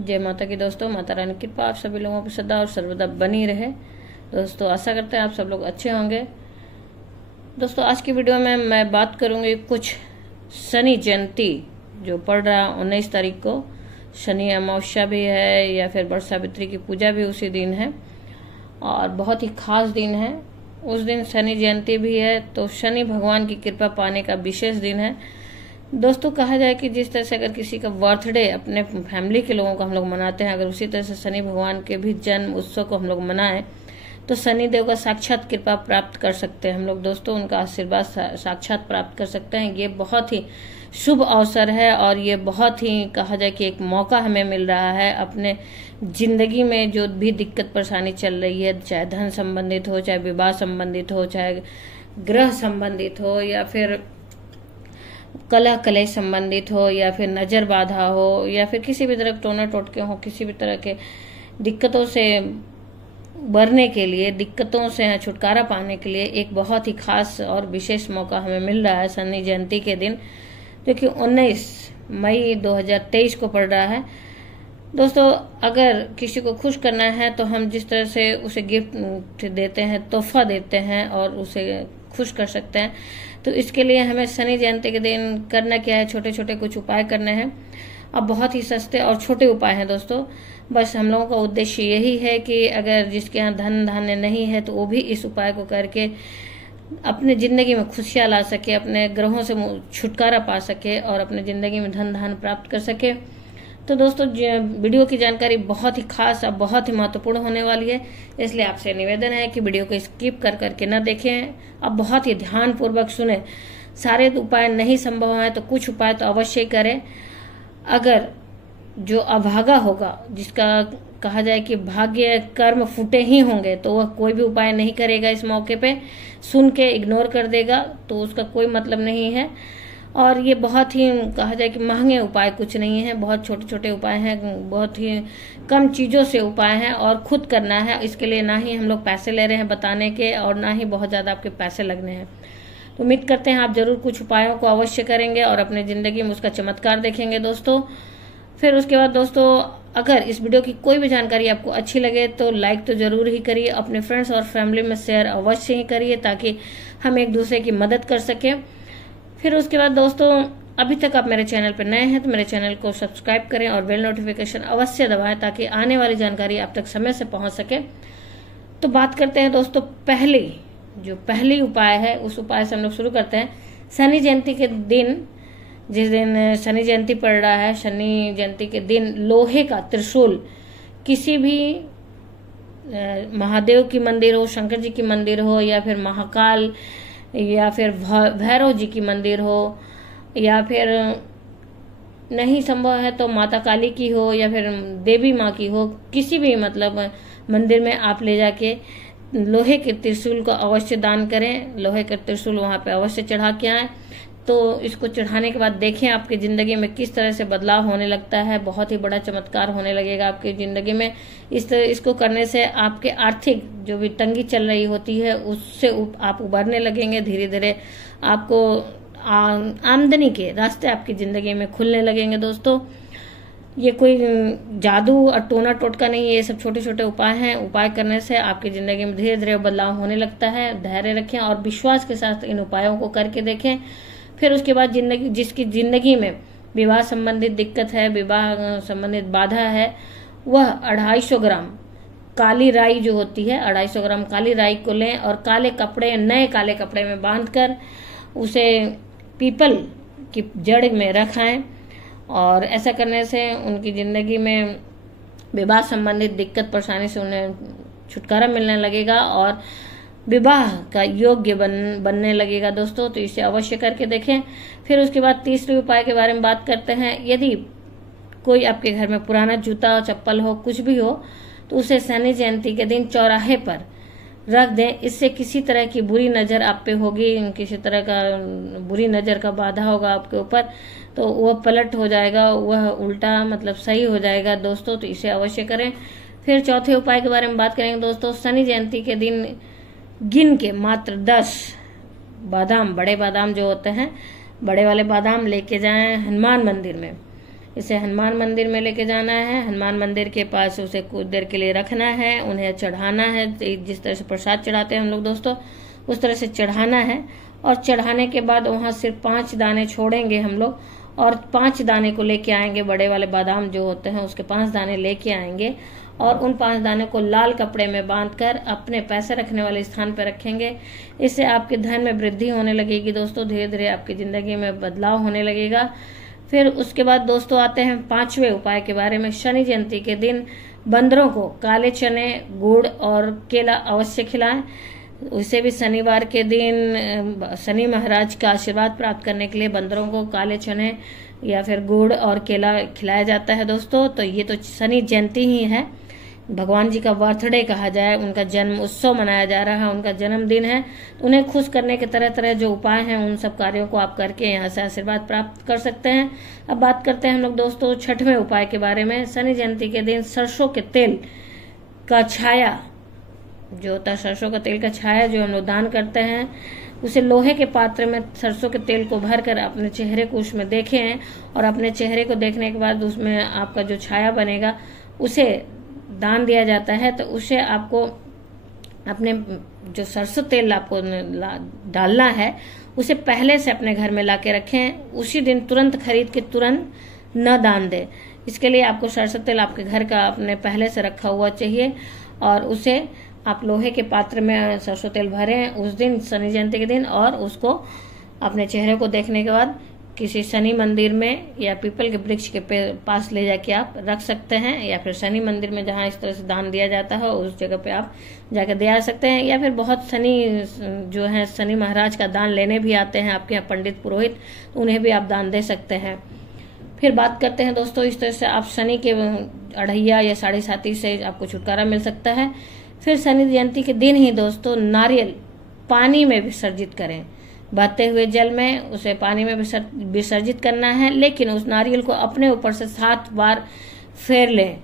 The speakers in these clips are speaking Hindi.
जय माता की दोस्तों। माता रानी की कृपा आप सभी लोगों पर सदा और सर्वदा बनी रहे। दोस्तों आशा करते हैं आप सब लोग अच्छे होंगे। दोस्तों आज की वीडियो में मैं बात करूंगी कुछ शनि जयंती जो पड़ रहा है 19 तारीख को। शनि अमावस्या भी है या फिर बड़ सावित्री की पूजा भी उसी दिन है और बहुत ही खास दिन है। उस दिन शनि जयंती भी है तो शनि भगवान की कृपा पाने का विशेष दिन है। दोस्तों कहा जाए कि जिस तरह से अगर किसी का बर्थडे अपने फैमिली के लोगों को हम लोग मनाते हैं, अगर उसी तरह से शनि भगवान के भी जन्म उत्सव को हम लोग मनाएं तो शनि देव का साक्षात कृपा प्राप्त कर सकते हैं हम लोग। दोस्तों उनका आशीर्वाद साक्षात प्राप्त कर सकते हैं। ये बहुत ही शुभ अवसर है और ये बहुत ही कहा जाए कि एक मौका हमें मिल रहा है अपने जिंदगी में जो भी दिक्कत परेशानी चल रही है, चाहे धन संबंधित हो, चाहे विवाह संबंधित हो, चाहे ग्रह संबंधित हो, या फिर कला कलेश संबंधित हो, या फिर नजर बाधा हो, या फिर किसी भी तरह टोना टोटके हो, किसी भी तरह के दिक्कतों से उबरने के लिए, दिक्कतों से छुटकारा पाने के लिए एक बहुत ही खास और विशेष मौका हमें मिल रहा है शनि जयंती के दिन, जो कि 19 मई 2023 को पड़ रहा है। दोस्तों अगर किसी को खुश करना है तो हम जिस तरह से उसे गिफ्ट देते हैं, तोहफा देते हैं और उसे खुश कर सकते हैं, तो इसके लिए हमें शनि जयंती के दिन करना क्या है, छोटे छोटे कुछ उपाय करने हैं। अब बहुत ही सस्ते और छोटे उपाय हैं दोस्तों। बस हम लोगों का उद्देश्य यही है कि अगर जिसके यहाँ धन धान्य नहीं है तो वो भी इस उपाय को करके अपने जिंदगी में खुशियां ला सके, अपने ग्रहों से छुटकारा पा सके और अपने जिंदगी में धन धान्य प्राप्त कर सके। तो दोस्तों वीडियो की जानकारी बहुत ही खास और बहुत ही महत्वपूर्ण होने वाली है, इसलिए आपसे निवेदन है कि वीडियो को स्किप कर करके न देखें। अब बहुत ही ध्यान पूर्वक सुने। सारे उपाय नहीं संभव है तो कुछ उपाय तो अवश्य करें। अगर जो अभागा होगा, जिसका कहा जाए कि भाग्य कर्म फूटे ही होंगे, तो वह कोई भी उपाय नहीं करेगा, इस मौके पे सुन के इग्नोर कर देगा, तो उसका कोई मतलब नहीं है। और ये बहुत ही कहा जाए कि महंगे उपाय कुछ नहीं है, बहुत छोटे छोटे उपाय हैं, बहुत ही कम चीजों से उपाय हैं और खुद करना है। इसके लिए ना ही हम लोग पैसे ले रहे हैं बताने के और ना ही बहुत ज्यादा आपके पैसे लगने हैं। तो उम्मीद करते हैं आप जरूर कुछ उपायों को अवश्य करेंगे और अपने जिंदगी में उसका चमत्कार देखेंगे दोस्तों। फिर उसके बाद दोस्तों अगर इस वीडियो की कोई भी जानकारी आपको अच्छी लगे तो लाइक तो जरूर ही करिए, अपने फ्रेंड्स और फैमिली में शेयर अवश्य ही करिए ताकि हम एक दूसरे की मदद कर सके। फिर उसके बाद दोस्तों अभी तक आप मेरे चैनल पर नए हैं तो मेरे चैनल को सब्सक्राइब करें और बेल नोटिफिकेशन अवश्य दबाएं ताकि आने वाली जानकारी आप तक समय से पहुंच सके। तो बात करते हैं दोस्तों पहली उपाय है, उस उपाय से हम लोग शुरू करते हैं। शनि जयंती के दिन, जिस दिन शनि जयंती पड़ रहा है, शनि जयंती के दिन लोहे का त्रिशूल किसी भी महादेव की मंदिर हो, शंकर जी की मंदिर हो, या फिर महाकाल या फिर भैरव जी की मंदिर हो, या फिर नहीं संभव है तो माता काली की हो या फिर देवी माँ की हो, किसी भी मतलब मंदिर में आप ले जाके लोहे के त्रिशूल को अवश्य दान करें। लोहे के त्रिशूल वहां पे अवश्य चढ़ा के आए। तो इसको चढ़ाने के बाद देखें आपकी जिंदगी में किस तरह से बदलाव होने लगता है। बहुत ही बड़ा चमत्कार होने लगेगा आपकी जिंदगी में। इसको करने से आपके आर्थिक जो भी तंगी चल रही होती है उससे आप उबरने लगेंगे। धीरे धीरे आपको आमदनी के रास्ते आपकी जिंदगी में खुलने लगेंगे दोस्तों। ये कोई जादू और टोना टोटका नहीं है, ये सब छोटे छोटे उपाय हैं। उपाय करने से आपकी जिंदगी में धीरे धीरे बदलाव होने लगता है। धैर्य रखें और विश्वास के साथ इन उपायों को करके देखें। फिर उसके बाद जिसकी जिंदगी में विवाह संबंधित दिक्कत है, विवाह संबंधित बाधा है, वह 250 ग्राम काली राई जो होती है, 250 ग्राम काली राई को लें और काले कपड़े, नए काले कपड़े में बांधकर उसे पीपल की जड़ में रखाएं। और ऐसा करने से उनकी जिंदगी में विवाह संबंधित दिक्कत परेशानी से उन्हें छुटकारा मिलने लगेगा और विवाह का योग्य बनने लगेगा दोस्तों। तो इसे अवश्य करके देखें। फिर उसके बाद तीसरे उपाय के बारे में बात करते हैं। यदि कोई आपके घर में पुराना जूता चप्पल हो, कुछ भी हो, तो उसे शनि जयंती के दिन चौराहे पर रख दें। इससे किसी तरह की बुरी नजर आप पे होगी, किसी तरह का बुरी नजर का बाधा होगा आपके ऊपर, तो वह पलट हो जाएगा, वह उल्टा मतलब सही हो जाएगा दोस्तों। तो इसे अवश्य करें। फिर चौथे उपाय के बारे में बात करेंगे दोस्तों। शनि जयंती के दिन गिन के मात्र 10 बादाम, बड़े बादाम जो होते हैं, बड़े वाले बादाम लेके जाएं हनुमान मंदिर में। इसे हनुमान मंदिर में लेके जाना है, हनुमान मंदिर के पास उसे कुछ देर के लिए रखना है, उन्हें चढ़ाना है। जिस तरह से प्रसाद चढ़ाते हैं हम लोग दोस्तों, उस तरह से चढ़ाना है। और चढ़ाने के बाद वहां सिर्फ 5 दाने छोड़ेंगे हम लोग, और 5 दाने को लेके आएंगे, बड़े वाले बादाम जो होते हैं उसके 5 दाने लेके आएंगे, और उन 5 दाने को लाल कपड़े में बांधकर अपने पैसे रखने वाले स्थान पर रखेंगे। इससे आपके धन में वृद्धि होने लगेगी दोस्तों, धीरे धीरे आपकी जिंदगी में बदलाव होने लगेगा। फिर उसके बाद दोस्तों आते हैं 5वें उपाय के बारे में। शनि जयंती के दिन बंदरों को काले चने, गुड़ और केला अवश्य खिलाएं। उसे भी शनिवार के दिन शनि महाराज का आशीर्वाद प्राप्त करने के लिए बंदरों को काले चने या फिर गुड़ और केला खिलाया जाता है दोस्तों। तो ये तो शनि जयंती ही है, भगवान जी का बर्थडे कहा जाए, उनका जन्म उत्सव मनाया जा रहा है, उनका जन्मदिन है। उन्हें खुश करने के तरह तरह जो उपाय हैं उन सब कार्यों को आप करके यहाँ से आशीर्वाद प्राप्त कर सकते हैं। अब बात करते हैं हम लोग दोस्तों 6वें उपाय के बारे में। शनि जयंती के दिन सरसों के तेल का छाया जो होता है, सरसों का तेल का छाया जो हम लोग दान करते हैं, उसे लोहे के पात्र में सरसों के तेल को भरकर अपने चेहरे को उसमें देखें, और अपने चेहरे को देखने के बाद उसमें आपका जो छाया बनेगा उसे दान दिया जाता है। तो उसे आपको अपने जो सरसों तेल आपको डालना है उसे पहले से अपने घर में लाके रखें, उसी दिन तुरंत खरीद के तुरंत न दान दें। इसके लिए आपको सरसों तेल आपके घर का अपने पहले से रखा हुआ चाहिए, और उसे आप लोहे के पात्र में सरसों तेल भरें उस दिन शनि जयंती के दिन, और उसको अपने चेहरे को देखने के बाद किसी शनि मंदिर में या पीपल के वृक्ष के पास ले जाके आप रख सकते हैं, या फिर शनि मंदिर में जहां इस तरह से दान दिया जाता है उस जगह पे आप जाकर दे आ सकते हैं। या फिर बहुत शनि जो है शनि महाराज का दान लेने भी आते हैं आपके यहाँ पंडित पुरोहित, तो उन्हें भी आप दान दे सकते हैं। फिर बात करते हैं दोस्तों इस तरह से आप शनि के अढ़ैया या 7.5 से आपको छुटकारा मिल सकता है। फिर शनि जयंती के दिन ही दोस्तों नारियल पानी में विसर्जित करें, बहते हुए जल में उसे पानी में विसर्जित करना है, लेकिन उस नारियल को अपने ऊपर से 7 बार फेर लें,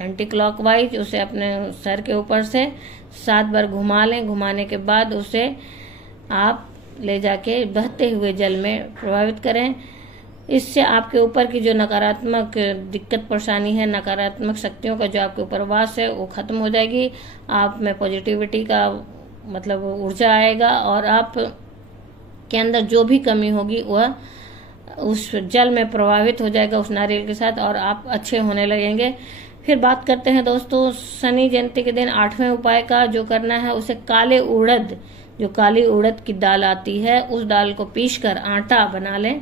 एंटी क्लॉकवाइज उसे अपने सर के ऊपर से 7 बार घुमा लें। घुमाने के बाद उसे आप ले जाके बहते हुए जल में प्रभावित करें। इससे आपके ऊपर की जो नकारात्मक दिक्कत परेशानी है, नकारात्मक शक्तियों का जो आपके ऊपर वास है वो खत्म हो जाएगी। आप में पॉजिटिविटी का मतलब ऊर्जा आएगा, और आप के अंदर जो भी कमी होगी वह उस जल में प्रभावित हो जाएगा उस नारियल के साथ, और आप अच्छे होने लगेंगे। फिर बात करते हैं दोस्तों शनि जयंती के दिन 8वें उपाय का। जो करना है उसे काले उड़द, जो काली उड़द की दाल आती है उस दाल को पीसकर आटा बना लें।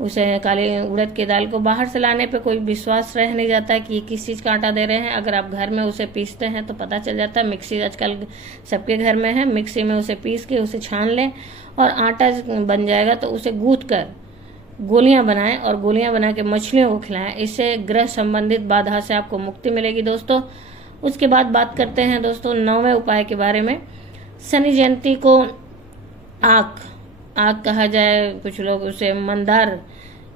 उसे काली उड़द की दाल को बाहर से लाने पे कोई विश्वास रह नहीं जाता है कि ये किस चीज का आटा दे रहे हैं। अगर आप घर में उसे पीसते हैं तो पता चल जाता है। मिक्सी आजकल सबके घर में है, मिक्सी में उसे पीस के उसे छान लें, और आटा बन जाएगा तो उसे गूंथ कर गोलियां बनाएं, और गोलियां बना के मछलियों को खिलाएं। इससे ग्रह संबंधित बाधा से आपको मुक्ति मिलेगी दोस्तों। उसके बाद बात करते हैं दोस्तों 9वें उपाय के बारे में। शनि जयंती को आग कहा जाए, कुछ लोग उसे मंदार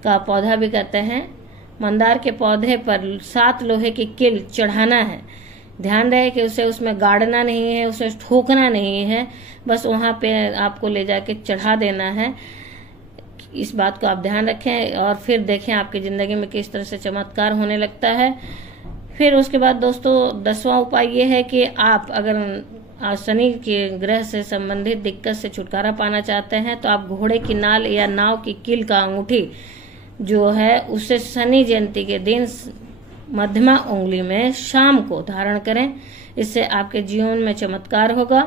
का पौधा भी कहते हैं। मंदार के पौधे पर 7 लोहे की कील चढ़ाना है। ध्यान रहे कि उसे उसमें गाड़ना नहीं है, उसे ठोकना नहीं है, बस वहां पे आपको ले जाके चढ़ा देना है। इस बात को आप ध्यान रखें, और फिर देखें आपकी जिंदगी में किस तरह से चमत्कार होने लगता है। फिर उसके बाद दोस्तों 10वां उपाय ये है कि आप अगर शनि के ग्रह से संबंधित दिक्कत से छुटकारा पाना चाहते हैं तो आप घोड़े की नाल या नाव की कील का अंगूठी जो है उसे शनि जयंती के दिन मध्यमा उंगली में शाम को धारण करें। इससे आपके जीवन में चमत्कार होगा।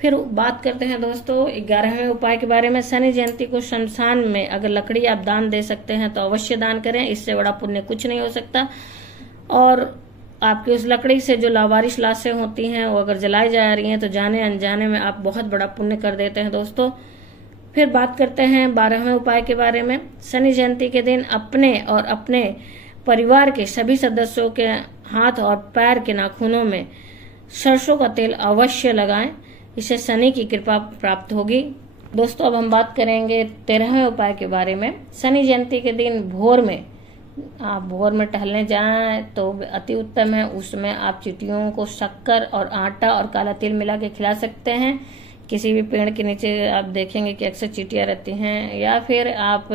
फिर बात करते हैं दोस्तों 11वें उपाय के बारे में। शनि जयंती को शमशान में अगर लकड़ी आप दान दे सकते हैं तो अवश्य दान करें, इससे बड़ा पुण्य कुछ नहीं हो सकता। और आपकी उस लकड़ी से जो लावारिश लाशें होती हैं वो अगर जलाई जा रही हैं तो जाने अनजाने में आप बहुत बड़ा पुण्य कर देते हैं दोस्तों। फिर बात करते हैं 12वें उपाय के बारे में। शनि जयंती के दिन अपने और अपने परिवार के सभी सदस्यों के हाथ और पैर के नाखूनों में सरसों का तेल अवश्य लगाएं, इससे शनि की कृपा प्राप्त होगी। दोस्तों अब हम बात करेंगे 13वें उपाय के बारे में। शनि जयंती के दिन भोर में आप भोर में टहलने जाएं तो अति उत्तम है। उसमें आप चींटियों को शक्कर और आटा और काला तिल मिला के खिला सकते हैं। किसी भी पेड़ के नीचे आप देखेंगे कि अक्सर चींटियां रहती हैं, या फिर आप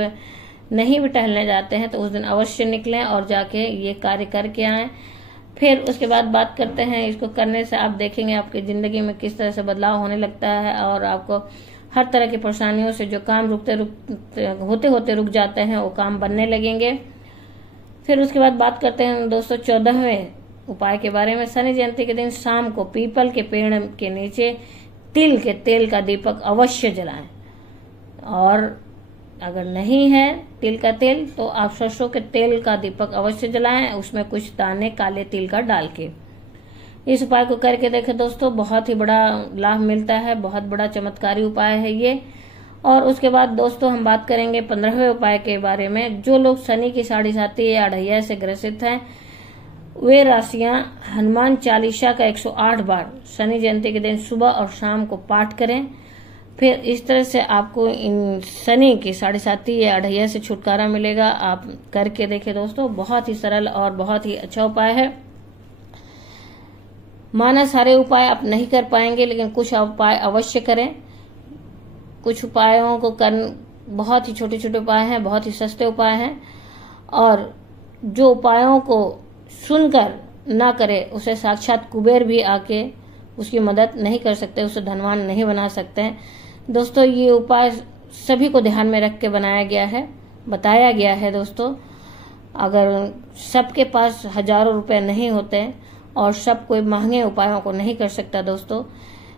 नहीं भी टहलने जाते हैं तो उस दिन अवश्य निकलें और जाके ये कार्य करके आएं। फिर उसके बाद बात करते हैं, इसको करने से आप देखेंगे आपकी जिंदगी में किस तरह से बदलाव होने लगता है और आपको हर तरह की परेशानियों से जो काम होते होते रुक जाते हैं वो काम बनने लगेंगे। फिर उसके बाद बात करते हैं दोस्तों 14वें उपाय के बारे में। शनि जयंती के दिन शाम को पीपल के पेड़ के नीचे तिल के तेल का दीपक अवश्य जलाएं, और अगर नहीं है तिल का तेल तो आप सरसों के तेल का दीपक अवश्य जलाएं, उसमें कुछ दाने काले तिल का डाल के। इस उपाय को करके देखें दोस्तों, बहुत ही बड़ा लाभ मिलता है, बहुत बड़ा चमत्कारी उपाय है ये। और उसके बाद दोस्तों हम बात करेंगे 15वें उपाय के बारे में। जो लोग शनि की साढ़े साती या अढ़ैया से ग्रसित हैं वे राशियां हनुमान चालीसा का 108 बार शनि जयंती के दिन सुबह और शाम को पाठ करें। फिर इस तरह से आपको इन शनि की साढ़े साती या अढ़ैया से छुटकारा मिलेगा। आप करके देखें दोस्तों, बहुत ही सरल और बहुत ही अच्छा उपाय है। माना सारे उपाय आप नहीं कर पाएंगे, लेकिन कुछ उपाय अवश्य करें। कुछ उपायों को बहुत ही छोटे छोटे उपाय हैं, बहुत ही सस्ते उपाय हैं, और जो उपायों को सुनकर ना करे उसे साक्षात कुबेर भी आके उसकी मदद नहीं कर सकते, उसे धनवान नहीं बना सकते हैं। दोस्तों ये उपाय सभी को ध्यान में रख के बनाया गया है, बताया गया है दोस्तों। अगर सबके पास हजारों रुपए नहीं होते और सब कोई महंगे उपायों को नहीं कर सकता दोस्तों,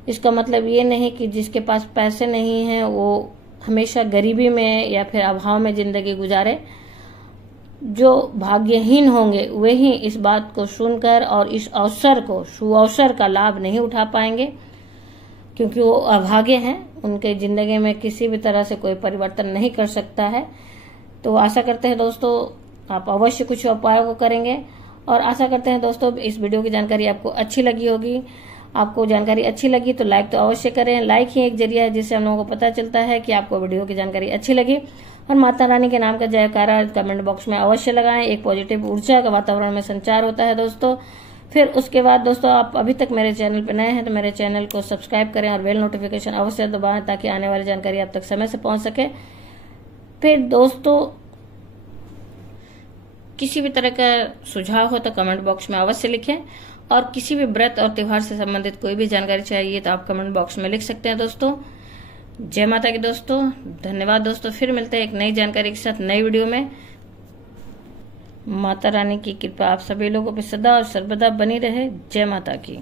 इसका मतलब ये नहीं कि जिसके पास पैसे नहीं हैं वो हमेशा गरीबी में या फिर अभाव में जिंदगी गुजारे। जो भाग्यहीन होंगे वे ही इस बात को सुनकर और इस अवसर को, सुअवसर का लाभ नहीं उठा पाएंगे, क्योंकि वो अभागे हैं, उनके जिंदगी में किसी भी तरह से कोई परिवर्तन नहीं कर सकता है। तो आशा करते हैं दोस्तों आप अवश्य कुछ उपायों को करेंगे, और आशा करते हैं दोस्तों इस वीडियो की जानकारी आपको अच्छी लगी होगी। आपको जानकारी अच्छी लगी तो लाइक तो अवश्य करें। लाइक ही एक जरिया है जिससे हम लोगों को पता चलता है कि आपको वीडियो की जानकारी अच्छी लगी। और माता रानी के नाम का जयकारा कमेंट बॉक्स में अवश्य लगाएं। एक पॉजिटिव ऊर्जा का वातावरण में संचार होता है दोस्तों। फिर उसके बाद दोस्तों आप अभी तक मेरे चैनल पर नए हैं तो मेरे चैनल को सब्सक्राइब करें और बेल नोटिफिकेशन अवश्य दबाएं ताकि आने वाली जानकारी आप तक समय से पहुंच सके। फिर दोस्तों किसी भी तरह का सुझाव हो तो कमेंट बॉक्स में अवश्य लिखें, और किसी भी व्रत और त्योहार से संबंधित कोई भी जानकारी चाहिए तो आप कमेंट बॉक्स में लिख सकते हैं दोस्तों। जय माता की दोस्तों, धन्यवाद दोस्तों। फिर मिलते हैं एक नई जानकारी के साथ नई वीडियो में। माता रानी की कृपा आप सभी लोगों पर सदा और सर्वदा बनी रहे। जय माता की।